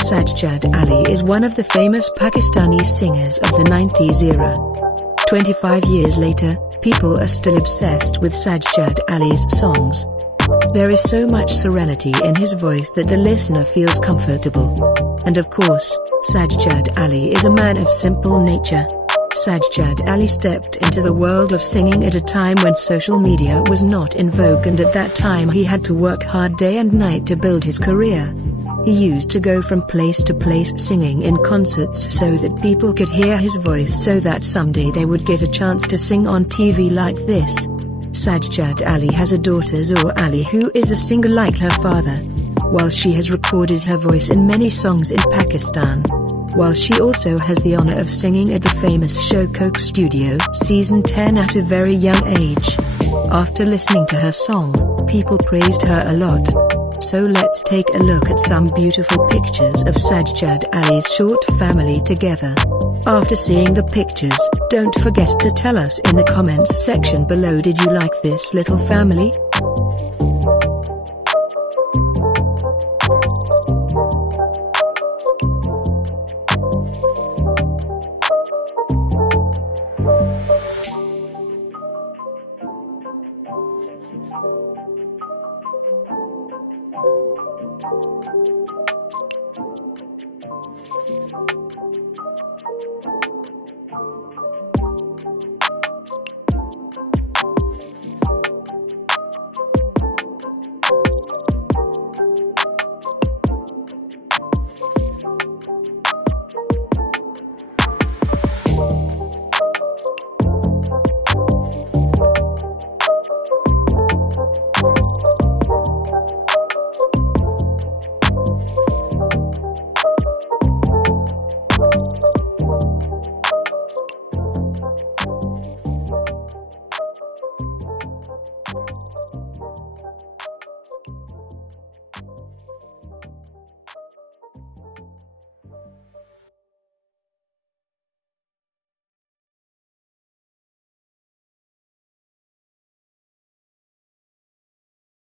Sajjad Ali is one of the famous Pakistani singers of the 90s era. 25 years later, people are still obsessed with Sajjad Ali's songs. There is so much serenity in his voice that the listener feels comfortable. And of course, Sajjad Ali is a man of simple nature. Sajjad Ali stepped into the world of singing at a time when social media was not in vogue, and at that time he had to work hard day and night to build his career. He used to go from place to place singing in concerts so that people could hear his voice, so that someday they would get a chance to sing on TV like this. Sajjad Ali has a daughter Zoe Ali, who is a singer like her father. While she has recorded her voice in many songs in Pakistan. While she also has the honor of singing at the famous show Coke Studio Season 10 at a very young age. After listening to her song, people praised her a lot. So let's take a look at some beautiful pictures of Sajjad Ali's short family together. After seeing the pictures, don't forget to tell us in the comments section below, did you like this little family?